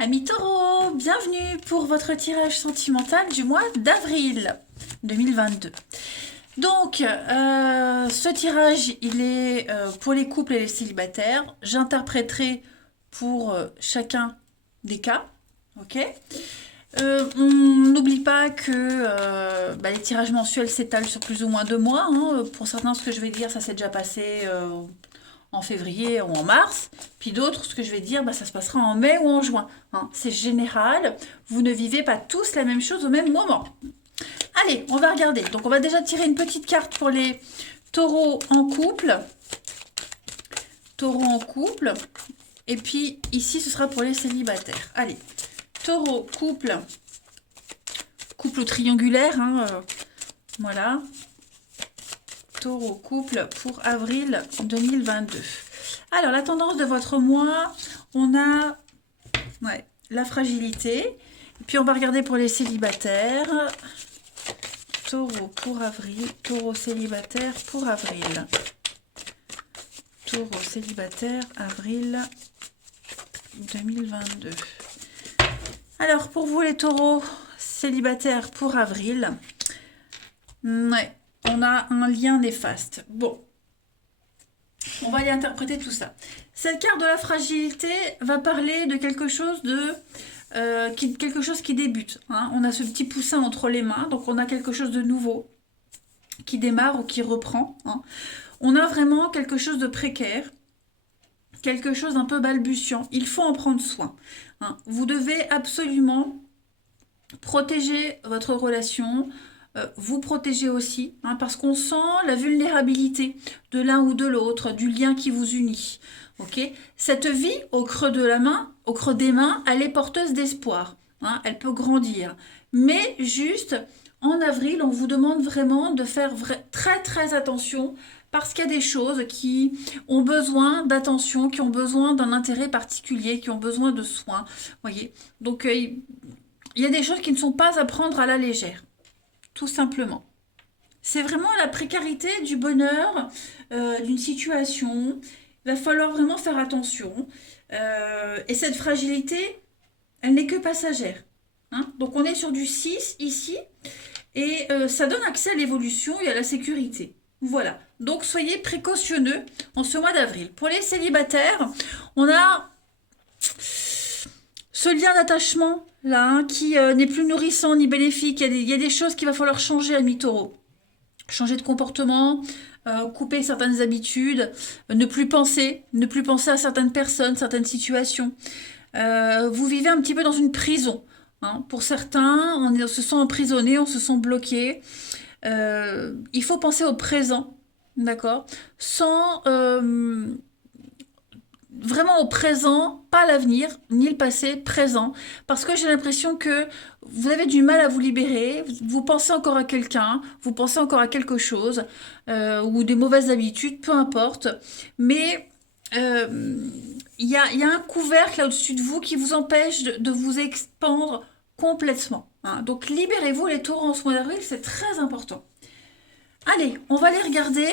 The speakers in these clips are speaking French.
Amis taureaux, bienvenue pour votre tirage sentimental du mois d'avril 2022. Donc, ce tirage, il est pour les couples et les célibataires. J'interpréterai pour chacun des cas, ok. On n'oublie pas que les tirages mensuels s'étalent sur plus ou moins 2 mois. Hein. Pour certains, ce que je vais dire, ça s'est déjà passé en février ou en mars. Puis d'autres, ce que je vais dire, ça se passera en mai ou en juin. Hein. C'est général. Vous ne vivez pas tous la même chose au même moment. Allez, on va regarder. Donc, on va déjà tirer une petite carte pour les taureaux en couple. Taureaux en couple. Et puis, ici, ce sera pour les célibataires. Allez, taureau, couple. Couple triangulaire. Hein, voilà. Taureau, couple pour avril 2022. Alors, la tendance de votre mois, on a la fragilité. Et puis, on va regarder pour les célibataires. Taureau pour avril, taureau célibataire pour avril. Taureau célibataire, avril 2022. Alors, pour vous les taureaux célibataires pour avril, on a un lien néfaste. Bon, on va aller interpréter tout ça. Cette carte de la fragilité va parler de quelque chose quelque chose qui débute. Hein. On a ce petit poussin entre les mains, donc on a quelque chose de nouveau qui démarre ou qui reprend. Hein. On a vraiment quelque chose de précaire, quelque chose d'un peu balbutiant. Il faut en prendre soin. Hein. Vous devez absolument protéger votre relation, vous protéger aussi, hein, parce qu'on sent la vulnérabilité de l'un ou de l'autre, du lien qui vous unit. Okay, cette vie au creux de la main, au creux des mains, elle est porteuse d'espoir. Hein, elle peut grandir. Mais juste, en avril, on vous demande vraiment de faire très très attention parce qu'il y a des choses qui ont besoin d'attention, qui ont besoin d'un intérêt particulier, qui ont besoin de soins. Voyez. Donc, il y a des choses qui ne sont pas à prendre à la légère. Tout simplement. C'est vraiment la précarité du bonheur, d'une situation. Il va falloir vraiment faire attention. Et cette fragilité, elle n'est que passagère. Hein. Donc on est sur du 6 ici. Et ça donne accès à l'évolution et à la sécurité. Voilà. Donc soyez précautionneux en ce mois d'avril. Pour les célibataires, on a ce lien d'attachement là, hein, qui n'est plus nourrissant ni bénéfique. Il y a des choses qu'il va falloir changer à mi-taureau. Changer de comportement, couper certaines habitudes, ne plus penser à certaines personnes, certaines situations. Vous vivez un petit peu dans une prison. Hein. Pour certains, on se sent emprisonné, on se sent bloqué. Il faut penser au présent, d'accord, sans vraiment au présent, pas l'avenir, ni le passé, présent. Parce que j'ai l'impression que vous avez du mal à vous libérer, vous pensez encore à quelqu'un, vous pensez encore à quelque chose, ou des mauvaises habitudes, peu importe. Mais il y a un couvercle là au-dessus de vous qui vous empêche de vous expandre complètement. Hein. Donc libérez-vous les taureaux en ce mois d'avril, c'est très important. Allez, on va les regarder.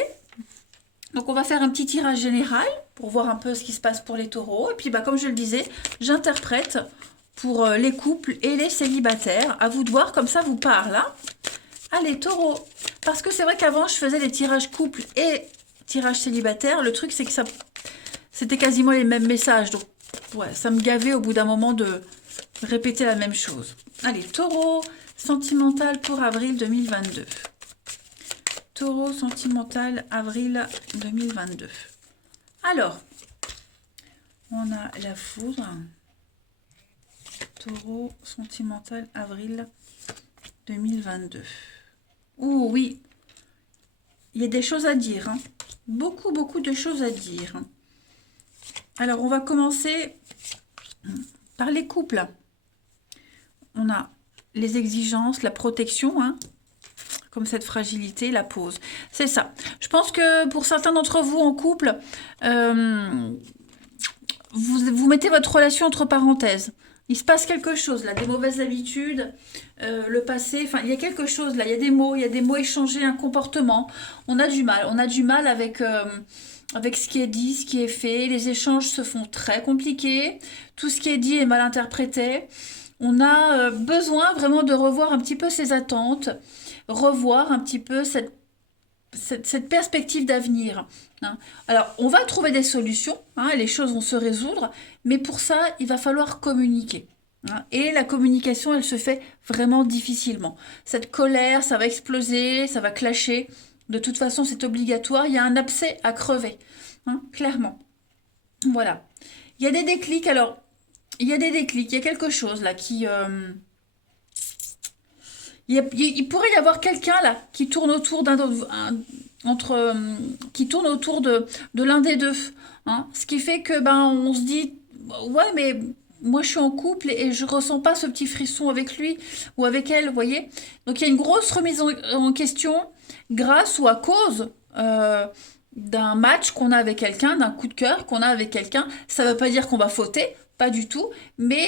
Donc on va faire un petit tirage général pour voir un peu ce qui se passe pour les taureaux. Et puis comme je le disais, j'interprète pour les couples et les célibataires. À vous de voir, comme ça vous parle. Hein. Allez, taureaux. Parce que c'est vrai qu'avant je faisais des tirages couples et tirages célibataires. Le truc c'est que c'était quasiment les mêmes messages. Donc ça me gavait au bout d'un moment de répéter la même chose. Allez, taureau sentimental pour avril 2022. Taureau sentimental, avril 2022. Alors, on a la foudre. Taureau sentimental, avril 2022. Oh oui, il y a des choses à dire. Hein. Beaucoup, beaucoup de choses à dire. Alors, on va commencer par les couples. On a les exigences, la protection, hein. Comme cette fragilité, la pause. C'est ça. Je pense que pour certains d'entre vous en couple, vous mettez votre relation entre parenthèses. Il se passe quelque chose là, des mauvaises habitudes, le passé, enfin il y a quelque chose là, il y a des mots échangés, un comportement. On a du mal avec avec ce qui est dit, ce qui est fait. Les échanges se font très compliqués. Tout ce qui est dit est mal interprété. On a besoin vraiment de revoir un petit peu ses attentes, revoir un petit peu cette perspective d'avenir. Hein. Alors, on va trouver des solutions, hein, les choses vont se résoudre, mais pour ça, il va falloir communiquer. Hein. Et la communication, elle se fait vraiment difficilement. Cette colère, ça va exploser, ça va clasher. De toute façon, c'est obligatoire. Il y a un abcès à crever, hein, clairement. Voilà. Il y a des déclics. Alors, il y a des déclics. Il y a quelque chose là qui... il pourrait y avoir quelqu'un là qui tourne autour qui tourne autour de l'un des deux. Hein. Ce qui fait que ben on se dit ouais mais moi je suis en couple et je ressens pas ce petit frisson avec lui ou avec elle, vous voyez. Donc il y a une grosse remise en question grâce ou à cause d'un match qu'on a avec quelqu'un, d'un coup de cœur qu'on a avec quelqu'un. Ça ne veut pas dire qu'on va fauter, pas du tout. Mais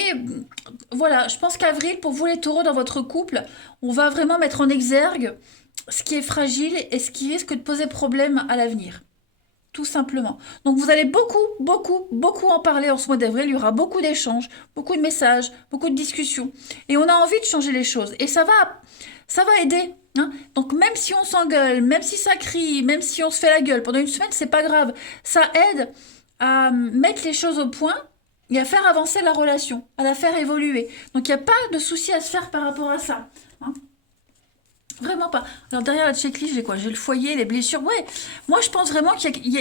voilà, je pense qu'avril, pour vous les taureaux dans votre couple, on va vraiment mettre en exergue ce qui est fragile et ce qui risque de poser problème à l'avenir. Tout simplement. Donc vous allez beaucoup en parler en ce mois d'avril. Il y aura beaucoup d'échanges, beaucoup de messages, beaucoup de discussions. Et on a envie de changer les choses. Et ça va aider. Hein. Donc même si on s'engueule, même si ça crie, même si on se fait la gueule pendant une semaine, c'est pas grave. Ça aide à mettre les choses au point et à faire avancer la relation, à la faire évoluer. Donc il n'y a pas de souci à se faire par rapport à ça. Hein. Vraiment pas. Alors derrière la checklist, j'ai quoi? J'ai le foyer, les blessures. Ouais, moi je pense vraiment qu'il y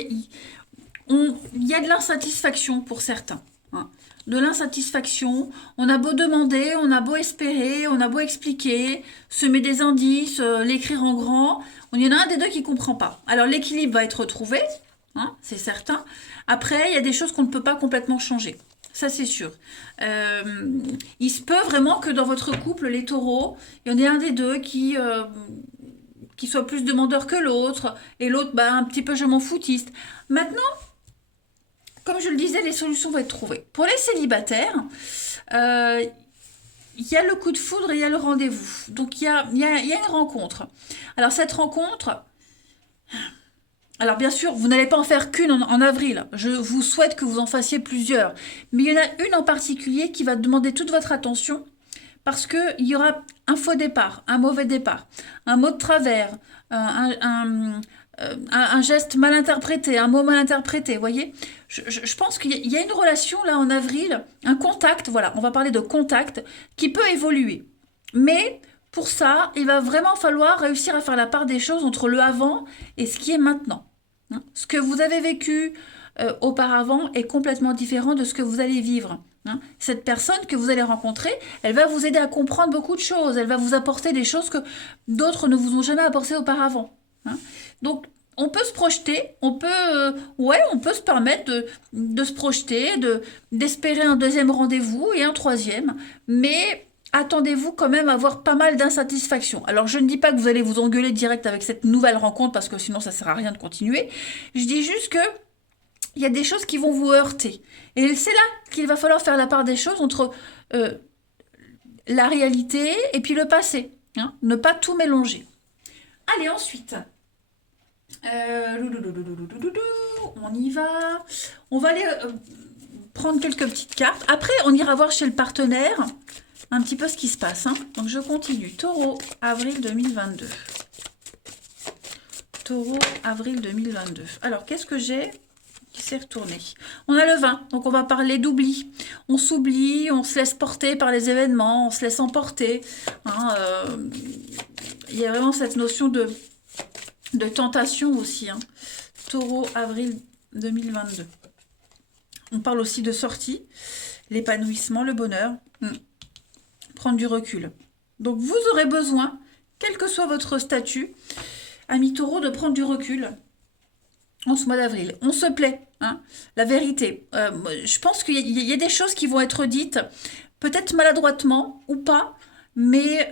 a de l'insatisfaction pour certains. Hein. De l'insatisfaction. On a beau demander, on a beau espérer, on a beau expliquer, semer des indices, l'écrire en grand. Il y en a un des deux qui ne comprend pas. Alors l'équilibre va être retrouvé, hein, c'est certain. Après, il y a des choses qu'on ne peut pas complètement changer. Ça, c'est sûr. Il se peut vraiment que dans votre couple, les taureaux, il y en ait un des deux qui soit plus demandeur que l'autre, et l'autre, bah, un petit peu je m'en foutiste. Maintenant, comme je le disais, les solutions vont être trouvées. Pour les célibataires, il y a le coup de foudre et il y a le rendez-vous. Donc, il y a une rencontre. Alors, cette rencontre... Alors bien sûr, vous n'allez pas en faire qu'une en avril. Je vous souhaite que vous en fassiez plusieurs. Mais il y en a une en particulier qui va demander toute votre attention parce qu'il y aura un faux départ, un mauvais départ, un mot de travers, un geste mal interprété, un mot mal interprété, vous voyez. Je pense qu'il y a une relation là en avril, un contact, voilà, on va parler de contact, qui peut évoluer. Mais... pour ça, il va vraiment falloir réussir à faire la part des choses entre le avant et ce qui est maintenant. Hein. Ce que vous avez vécu auparavant est complètement différent de ce que vous allez vivre. Hein. Cette personne que vous allez rencontrer, elle va vous aider à comprendre beaucoup de choses. Elle va vous apporter des choses que d'autres ne vous ont jamais apportées auparavant. Hein. Donc, on peut se projeter, on peut se permettre de se projeter, d'espérer un deuxième rendez-vous et un troisième, mais... attendez-vous quand même à avoir pas mal d'insatisfaction. Alors, je ne dis pas que vous allez vous engueuler direct avec cette nouvelle rencontre parce que sinon, ça ne sert à rien de continuer. Je dis juste que il y a des choses qui vont vous heurter. Et c'est là qu'il va falloir faire la part des choses entre la réalité et puis le passé. Hein, ne pas tout mélanger. Allez, ensuite. On y va. On va aller prendre quelques petites cartes. Après, on ira voir chez le partenaire un petit peu ce qui se passe. Hein. Donc, je continue. Taureau, avril 2022. Taureau, avril 2022. Alors, qu'est-ce que j'ai qui s'est retourné? On a le 20, donc on va parler d'oubli. On s'oublie, on se laisse porter par les événements, on se laisse emporter. Hein, il y a vraiment cette notion de tentation aussi. Hein. Taureau, avril 2022. On parle aussi de sortie, l'épanouissement, le bonheur. Prendre du recul. Donc vous aurez besoin, quel que soit votre statut, ami taureau, de prendre du recul en ce mois d'avril. On se plaît, hein, la vérité. Je pense qu'il y a des choses qui vont être dites, peut-être maladroitement ou pas, mais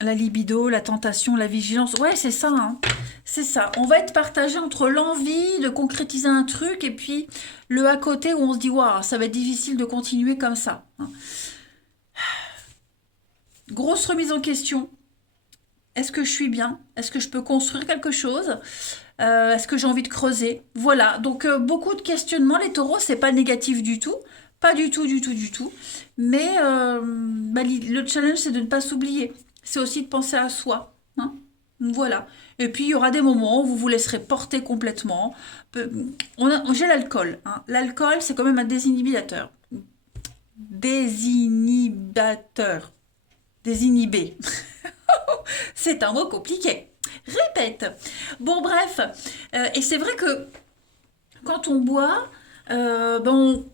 la libido, la tentation, la vigilance, ouais, c'est ça, hein. C'est ça. On va être partagé entre l'envie de concrétiser un truc et puis le à côté où on se dit waouh, ça va être difficile de continuer comme ça. Hein. Grosse remise en question. Est-ce que je suis bien? Est-ce que je peux construire quelque chose? Est-ce que j'ai envie de creuser? Voilà, donc beaucoup de questionnements. Les taureaux, c'est pas négatif du tout. Pas du tout, du tout, du tout. Mais bah, le challenge, c'est de ne pas s'oublier. C'est aussi de penser à soi. Hein. Voilà. Et puis, il y aura des moments où vous vous laisserez porter complètement. J'ai l'alcool. Hein. L'alcool, c'est quand même un désinhibiteur. Désinhibateur. Désinhibé. C'est un mot compliqué. Répète. Bon, bref. Et c'est vrai que quand on boit, ben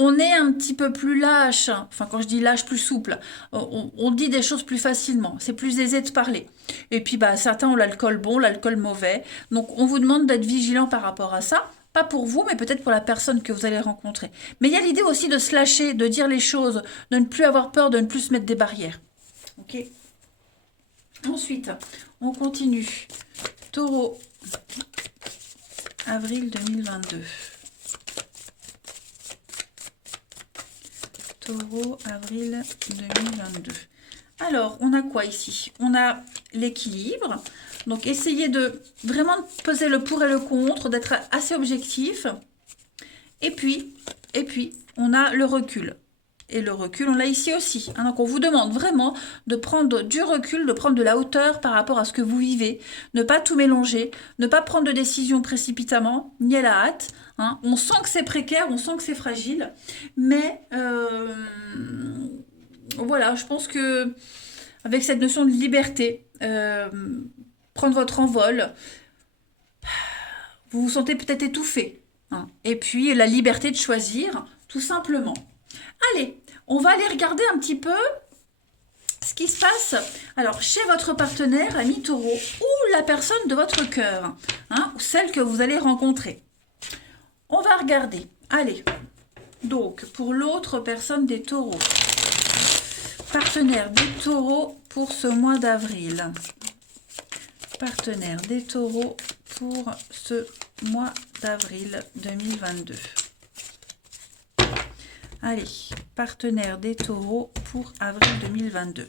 on est un petit peu plus lâche. Enfin, quand je dis lâche, plus souple. On dit des choses plus facilement. C'est plus aisé de parler. Et puis, bah, certains ont l'alcool bon, l'alcool mauvais. Donc, on vous demande d'être vigilant par rapport à ça. Pas pour vous, mais peut-être pour la personne que vous allez rencontrer. Mais il y a l'idée aussi de se lâcher, de dire les choses, de ne plus avoir peur, de ne plus se mettre des barrières. Ok. Ensuite, on continue. Taureau, avril 2022. Taureau, avril 2022. Alors, on a quoi ici? On a l'équilibre. Donc, essayez de vraiment peser le pour et le contre, d'être assez objectif. Et puis, on a le recul. Et le recul, on l'a ici aussi. Hein, donc, on vous demande vraiment de prendre du recul, de prendre de la hauteur par rapport à ce que vous vivez, ne pas tout mélanger, ne pas prendre de décision précipitamment, ni à la hâte. Hein. On sent que c'est précaire, on sent que c'est fragile, mais voilà, je pense que avec cette notion de liberté, prendre votre envol, vous vous sentez peut-être étouffé. Hein. Et puis, la liberté de choisir, tout simplement. Allez, on va aller regarder un petit peu ce qui se passe alors chez votre partenaire, ami taureau, ou la personne de votre cœur, hein, ou celle que vous allez rencontrer. On va regarder. Allez, donc pour l'autre personne des taureaux, partenaire des taureaux pour ce mois d'avril. Partenaire des taureaux pour ce mois d'avril 2022. Allez, partenaire des taureaux pour avril 2022.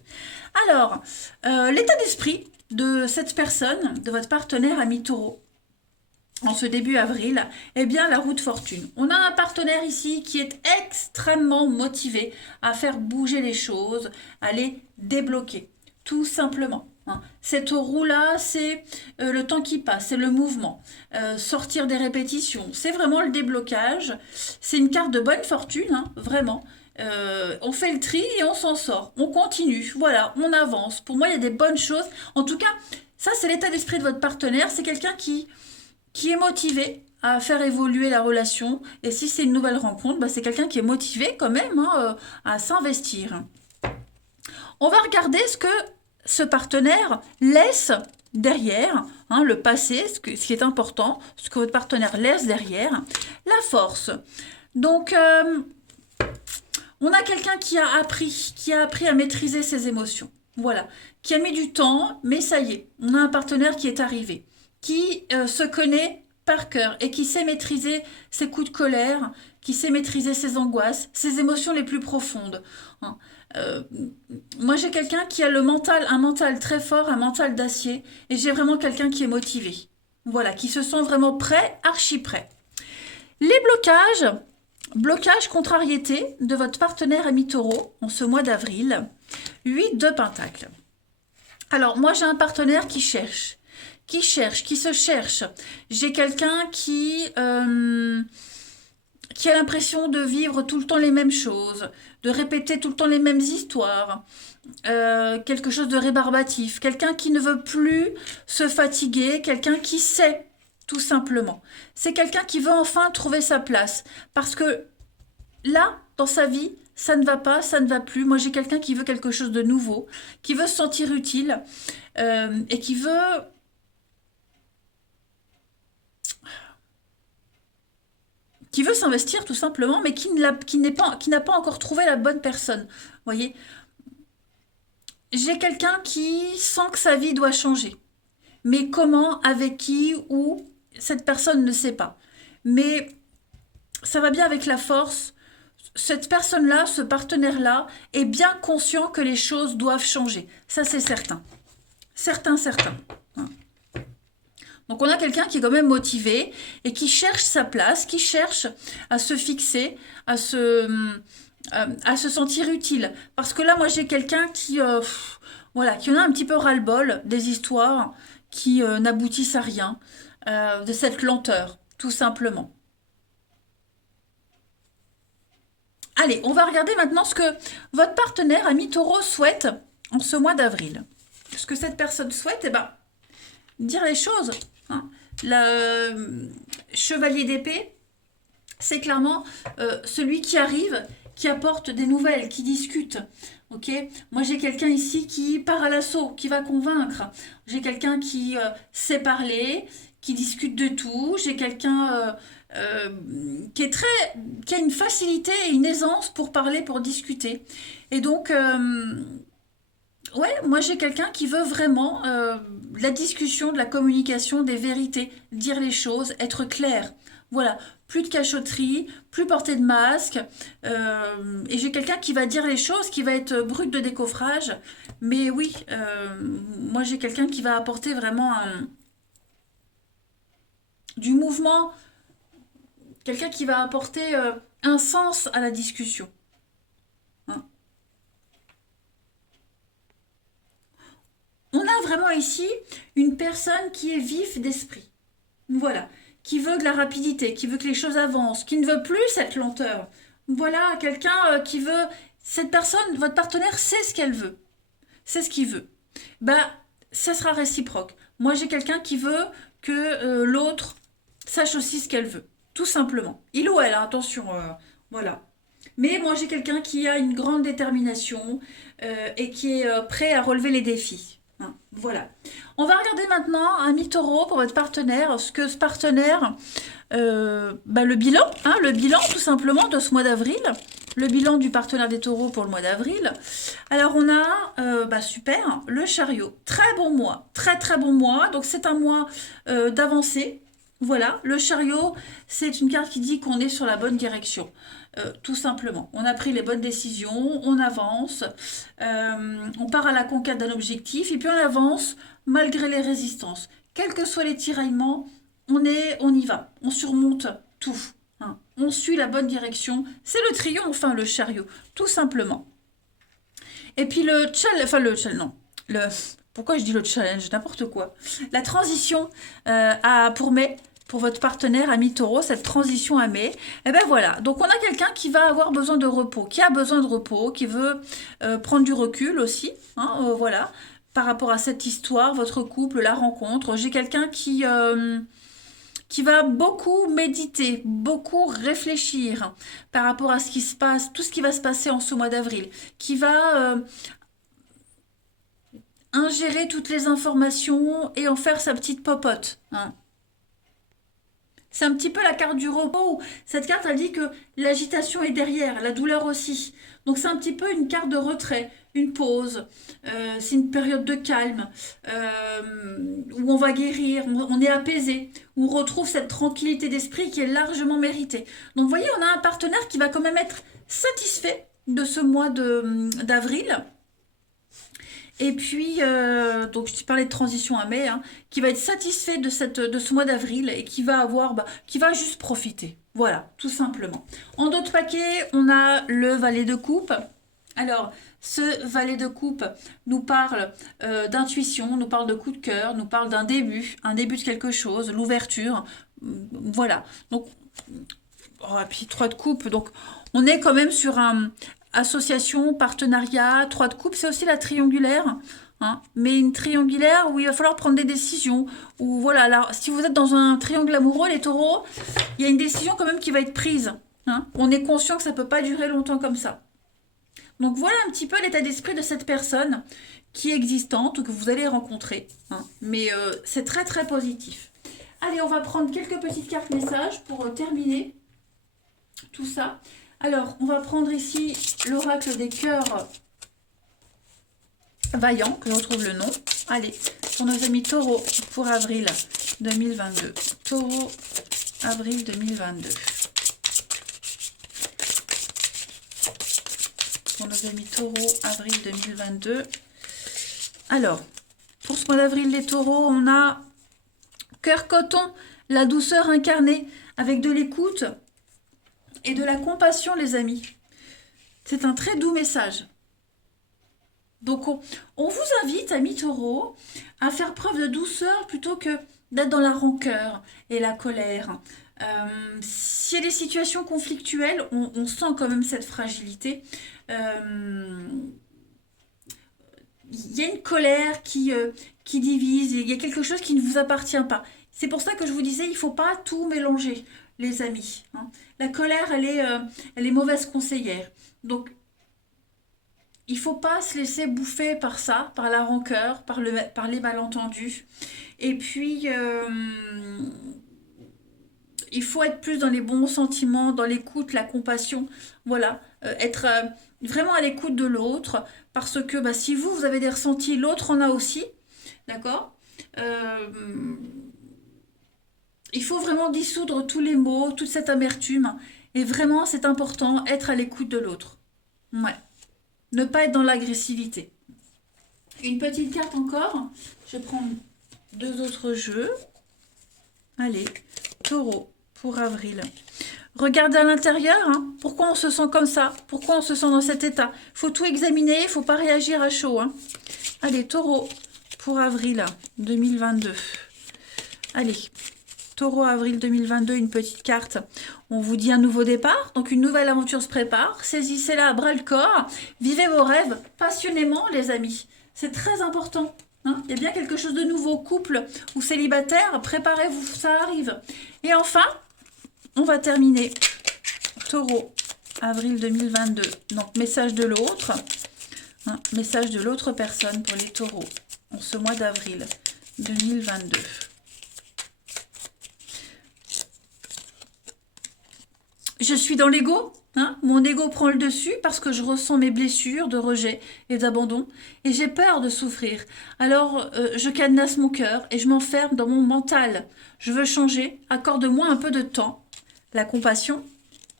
Alors, l'état d'esprit de cette personne, de votre partenaire ami taureau, en ce début avril, eh bien la roue de fortune. On a un partenaire ici qui est extrêmement motivé à faire bouger les choses, à les débloquer, tout simplement. Cette roue-là, c'est le temps qui passe, c'est le mouvement, sortir des répétitions, c'est vraiment le déblocage. C'est une carte de bonne fortune, hein, vraiment. On fait le tri et on s'en sort, on continue, voilà, on avance. Pour moi, il y a des bonnes choses. En tout cas, ça, c'est l'état d'esprit de votre partenaire. C'est quelqu'un qui est motivé à faire évoluer la relation. Et si c'est une nouvelle rencontre, bah, c'est quelqu'un qui est motivé quand même hein, à s'investir. On va regarder ce que ce partenaire laisse derrière, hein, le passé, ce qui est important, ce que votre partenaire laisse derrière, la force. Donc, on a quelqu'un qui a appris à maîtriser ses émotions. Voilà, qui a mis du temps, mais ça y est, on a un partenaire qui est arrivé, qui se connaît par cœur et qui sait maîtriser ses coups de colère, qui sait maîtriser ses angoisses, ses émotions les plus profondes. Hein. Moi, j'ai quelqu'un qui a un mental très fort, un mental d'acier, et j'ai vraiment quelqu'un qui est motivé. Voilà, qui se sent vraiment prêt, archi prêt. Les blocages, contrariété de votre partenaire ami taureau en ce mois d'avril. 8 de pentacles. Alors, moi, j'ai un partenaire qui cherche, qui se cherche. J'ai quelqu'un qui a l'impression de vivre tout le temps les mêmes choses, de répéter tout le temps les mêmes histoires, quelque chose de rébarbatif, quelqu'un qui ne veut plus se fatiguer, quelqu'un qui sait, tout simplement. C'est quelqu'un qui veut enfin trouver sa place, parce que là, dans sa vie, ça ne va pas, ça ne va plus. Moi, j'ai quelqu'un qui veut quelque chose de nouveau, qui veut se sentir utile, et qui veut s'investir tout simplement, mais qui n'a pas encore trouvé la bonne personne. Vous voyez, j'ai quelqu'un qui sent que sa vie doit changer. Mais comment, avec qui, où, cette personne ne sait pas. Mais ça va bien avec la force. Cette personne-là, ce partenaire-là, est bien conscient que les choses doivent changer. Ça, c'est certain. Certains. Hein. Donc on a quelqu'un qui est quand même motivé et qui cherche sa place, qui cherche à se fixer, à se sentir utile. Parce que là, moi, j'ai quelqu'un qui, voilà, qui en a un petit peu ras-le-bol des histoires qui n'aboutissent à rien, de cette lenteur, tout simplement. Allez, on va regarder maintenant ce que votre partenaire, ami taureau, souhaite en ce mois d'avril. Ce que cette personne souhaite, eh ben, dire les choses. Hein. Le chevalier d'épée, c'est clairement celui qui arrive, qui apporte des nouvelles, qui discute. Ok, moi j'ai quelqu'un ici qui part à l'assaut, qui va convaincre. J'ai quelqu'un qui sait parler, qui discute de tout. J'ai quelqu'un qui a une facilité et une aisance pour parler, pour discuter. Et donc, ouais, moi j'ai quelqu'un qui veut vraiment la discussion, de la communication, des vérités, dire les choses, être clair. Voilà, plus de cachotterie, plus porter de masque. Et j'ai quelqu'un qui va dire les choses, qui va être brut de décoffrage. Mais oui, moi j'ai quelqu'un qui va apporter vraiment du mouvement, quelqu'un qui va apporter un sens à la discussion. Hein. On a vraiment ici une personne qui est vif d'esprit. Voilà, qui veut de la rapidité, qui veut que les choses avancent, qui ne veut plus cette lenteur. Voilà, quelqu'un qui veut... Cette personne, votre partenaire sait ce qu'elle veut, c'est ce qu'il veut. Bah, ça sera réciproque. Moi, j'ai quelqu'un qui veut que l'autre sache aussi ce qu'elle veut, tout simplement. Il ou elle, hein, attention, voilà. Mais moi, j'ai quelqu'un qui a une grande détermination et qui est prêt à relever les défis. Hein, voilà. On va regarder maintenant, ami taureau, pour votre partenaire, ce que ce partenaire, le bilan, hein, le bilan tout simplement de ce mois d'avril, le bilan du partenaire des taureaux pour le mois d'avril. Alors on a, super, le chariot, très bon mois, très bon mois, donc c'est un mois d'avancée. Voilà, le chariot, c'est une carte qui dit qu'on est sur la bonne direction. Tout simplement. On a pris les bonnes décisions, on avance, on part à la conquête d'un objectif et puis on avance malgré les résistances. Quels que soient les tiraillements, on y va, on surmonte tout. Hein. On suit la bonne direction. C'est le triomphe, hein, le chariot, tout simplement. Et puis pourquoi je dis le challenge, n'importe quoi. La transition pour mai, pour votre partenaire ami taureau, cette transition à mai, et ben voilà, donc on a quelqu'un qui va avoir besoin de repos, qui a besoin de repos, qui veut prendre du recul aussi, hein, voilà, par rapport à cette histoire, votre couple, la rencontre. J'ai quelqu'un qui va beaucoup méditer, beaucoup réfléchir par rapport à ce qui se passe, tout ce qui va se passer en ce mois d'avril, qui va ingérer toutes les informations et en faire sa petite popote. Hein. C'est un petit peu la carte du repos. Cette carte, elle dit que l'agitation est derrière, la douleur aussi. Donc c'est un petit peu une carte de retrait, une pause. C'est une période de calme où on va guérir, on est apaisé, où on retrouve cette tranquillité d'esprit qui est largement méritée. Donc vous voyez, on a un partenaire qui va quand même être satisfait de ce mois d'avril. Et puis, donc je parlais de transition à mai, hein, qui va être satisfait de ce mois d'avril et qui va qui va juste profiter. Voilà, tout simplement. En d'autres paquets, on a le valet de coupe. Alors, ce valet de coupe nous parle d'intuition, nous parle de coup de cœur, nous parle d'un début, un début de quelque chose, l'ouverture. Voilà. Donc, et puis 3 de coupe. Donc, on est quand même sur un association, partenariat, 3 de coupe, c'est aussi la triangulaire. Hein, mais une triangulaire où il va falloir prendre des décisions. Où, voilà, alors, si vous êtes dans un triangle amoureux, les taureaux, il y a une décision quand même qui va être prise. Hein. On est conscient que ça ne peut pas durer longtemps comme ça. Donc voilà un petit peu l'état d'esprit de cette personne qui est existante ou que vous allez rencontrer. Hein. Mais c'est très positif. Allez, on va prendre quelques petites cartes messages pour terminer tout ça. Alors, on va prendre ici l'oracle des cœurs vaillants, que je retrouve le nom. Allez, pour nos amis taureaux pour avril 2022. Taureau, avril 2022. Pour nos amis taureaux, avril 2022. Alors, Pour ce mois d'avril, les taureaux, on a cœur coton, la douceur incarnée, avec de l'écoute et de la compassion, les amis. C'est un très doux message. Donc, on vous invite, amis taureaux, à faire preuve de douceur plutôt que d'être dans la rancœur et la colère. S'il y a des situations conflictuelles, on sent quand même cette fragilité. Il y a une colère qui divise, il y a quelque chose qui ne vous appartient pas. C'est pour ça que je vous disais, il ne faut pas tout mélanger, les amis. Hein. La colère, elle est mauvaise conseillère. Donc, il ne faut pas se laisser bouffer par ça, par la rancœur, par les malentendus. Et puis, il faut être plus dans les bons sentiments, dans l'écoute, la compassion. Voilà, être vraiment à l'écoute de l'autre. Parce que bah, si vous avez des ressentis, l'autre en a aussi. D'accord. Il faut vraiment dissoudre tous les maux, toute cette amertume. Et vraiment, c'est important, être à l'écoute de l'autre. Ouais. Ne pas être dans l'agressivité. Une petite carte encore. Je prends 2 autres jeux. Allez, taureau pour avril. Regardez à l'intérieur. Hein. Pourquoi on se sent comme ça? Pourquoi on se sent dans cet état? Il faut tout examiner. Il ne faut pas réagir à chaud. Hein. Allez, taureau pour avril 2022. Allez, taureau avril 2022, une petite carte. On vous dit un nouveau départ, donc une nouvelle aventure se prépare. Saisissez-la à bras le corps. Vivez vos rêves passionnément, les amis. C'est très important. Hein. Il y a bien quelque chose de nouveau. Couple ou célibataire, préparez-vous, ça arrive. Et enfin, on va terminer. Taureau, avril 2022. Donc, message de l'autre. Hein, message de l'autre personne pour les taureaux en ce mois d'avril 2022. Je suis dans l'ego, hein, mon ego prend le dessus parce que je ressens mes blessures de rejet et d'abandon et j'ai peur de souffrir. Alors je cadenasse mon cœur et je m'enferme dans mon mental. Je veux changer, accorde-moi un peu de temps. La compassion.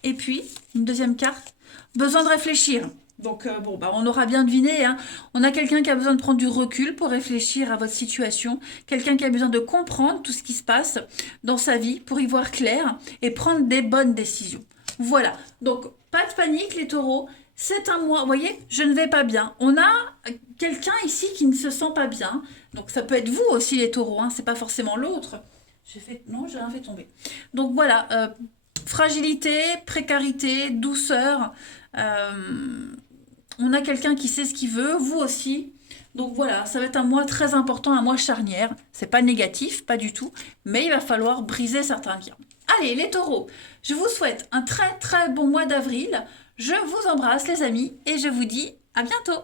Et puis, une deuxième carte, besoin de réfléchir. Donc bon, bah, on aura bien deviné, hein. On a quelqu'un qui a besoin de prendre du recul pour réfléchir à votre situation, quelqu'un qui a besoin de comprendre tout ce qui se passe dans sa vie pour y voir clair et prendre des bonnes décisions. Voilà, donc pas de panique les taureaux, c'est un mois, vous voyez, je ne vais pas bien. On a quelqu'un ici qui ne se sent pas bien, donc ça peut être vous aussi les taureaux, hein, c'est pas forcément l'autre. Non, j'ai rien fait tomber. Donc voilà, fragilité, précarité, douceur, on a quelqu'un qui sait ce qu'il veut, vous aussi. Donc voilà, ça va être un mois très important, un mois charnière. C'est pas négatif, pas du tout, mais il va falloir briser certains liens. Allez, les taureaux, je vous souhaite un très très bon mois d'avril. Je vous embrasse les amis et je vous dis à bientôt.